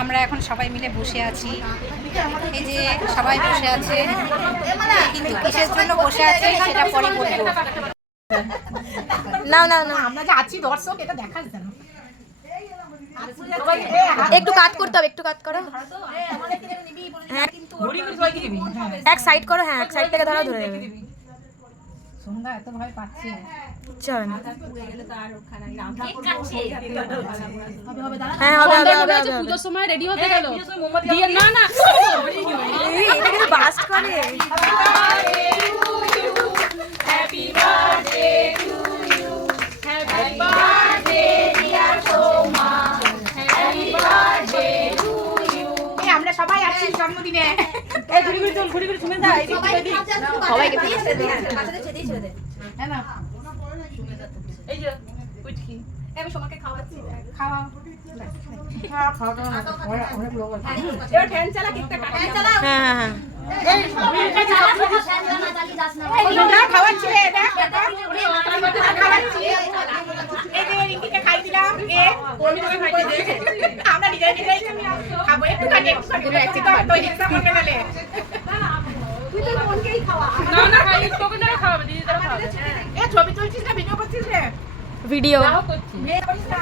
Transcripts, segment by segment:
আমরা এখন সবাই মিলে বসে আছি। এই যে সবাই বসে আছে, কিন্তু কিসের জন্য বসে আছে সেটা পরে বলবো। না না না, আমরা যে আছি দর্শক, এটা দেখার জন্য একটু কাট করতে হবে, একটু কাট করো। হ্যাঁ, এক সাইড করো। হ্যাঁ, এক সাইড থেকে ধরো, ধরে যাবে। সন্ধ্যা এত ভয় পাচ্ছে। চল, হ্যাঁ হবে হবে হবে হবে। পুজোর সময় রেডি হতে গেল দিয়ে না না এটা কিন্তু বাস্ট করে। Happy birthday to you happy birthday dear Soma happy birthday to you. আমরা সবাই আছি জন্মদিনে। এই ঘুরি ঘুরি চল, ঘুরি ঘুরি তুমি দাও। সবাইকে হ্যাঁ না এই যে পুচকি আমি সবাইকে খাওয়াচ্ছি। খাওয়া খাওয়া অনেক লোক আছে। এবার ফ্যান চালা, কেকটা কাটা। ফ্যান চালা। হ্যাঁ হ্যাঁ হ্যাঁ, খাওয়াচ্ছি রে, দেখ খাওয়াচ্ছি। এই যে রিঙ্কিকে খাই দিলাম। আমরা নিজে নিজেই খাবো। একটু কাটে তৈরি করবে নালে। তুই তো মনকেই খাওয়া। না না খাই, তোকে না খাওয়াবে, দিদি তোরা খাওয়াবে। এ ছবি তুলছিস না ভিডিও করছিস রে? ভিডিও। যাও করছি মেয়ে করিস না।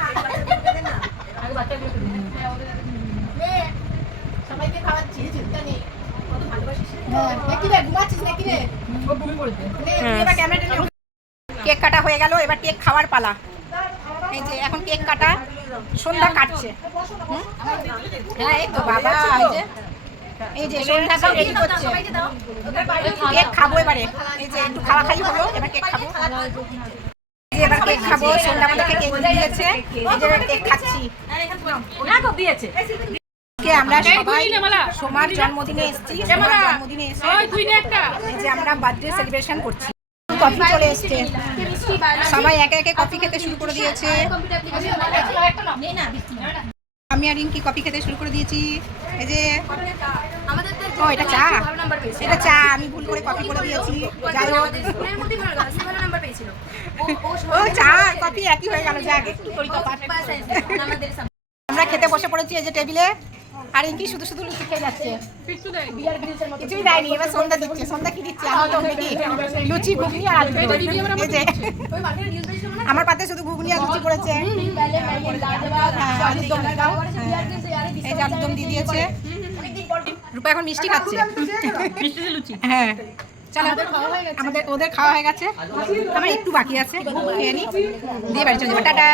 আগে বাচ্চাদের মেয়ে সবাইকে খাওয়াচ্ছি, চিন্তা নেই। কত ভালোবাসিস। হ্যাঁ, কি রে ঘুমাচ্ছিস নাকি রে? ও ঘুমিয়ে পড়েছে। এবার ক্যামেরাটা নিয়ে কেক কাটা হয়ে গেল, এবার কেক খাওয়ার পালা। এই যে এখন কেক কাটা, সন্ধ্যা কাটছে। হ্যাঁ এই তো বাবা, এই যে সন্ধ্যা সব রেডি করছে। কেক খাবো এবারে। এই যে একটু খাওয়া খাই হলো, এবার কেক খাবো। এই যে এবার কেক খাবো, সন্ধ্যা আমাদেরকে কেক দিয়েছে। এই যে কেক খাচ্ছি। না তো দিয়েছে। আজকে আমরা সবাই সোমার জন্মদিনে এসেছি। সোমার জন্মদিনে এসে ওই তুই না একটা এই যে আমরা বার্থডে সেলিব্রেশন করছি। কফি চলে এসছে, সবাই একে একে কফি খেতে শুরু করে দিয়েছে। আমি আর রিঙ্কি কফি খেতে শুরু করে দিয়েছি। এই যে ও এটা চা, এটা চা, আমি ভুল করে কফি করে দিয়েছি। যাই হোক, ও চা আর কফি একই হয়ে গেল। যাক, একটু তরিতফাত। আমরা খেতে বসে পড়েছি এই যে টেবিলে, আর রিঙ্কি শুধু শুধু লুচি খেয়ে যাচ্ছে। পিছু দেয়। কিছুই দেয়নি। এবার সন্ধ্যা দিচ্ছে। সন্ধ্যা কি দিচ্ছে? আমি তো দেখি লুচি, ঘুগনি আর আলু। এই যে আমার পাতে শুধু ঘুগনি আর লুচি পড়েছে। হ্যাঁ, আলুর দম দাও। এই যে আলুর দম দিয়ে দিয়েছে। রূপা এখন মিষ্টি খাচ্ছে। মিষ্টি লুচি। হ্যাঁ চলো, আমাদের ওদের খাওয়া হয়ে গেছে, আমার একটু বাকি আছে, খেয়ে নি দিয়ে বাড়ি চলে যাবো। টাটা।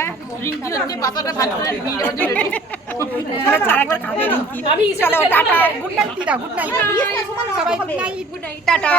রিঙ্কি হচ্ছে পাতাটা ভালো করে নিয়ে যাওয়ার জন্য রেডি। চার একবার খাবে রিঙ্কি। চলো টাটা, গুড নাইট দাও। গুড নাইট সবাই, গুড নাইট, টাটা।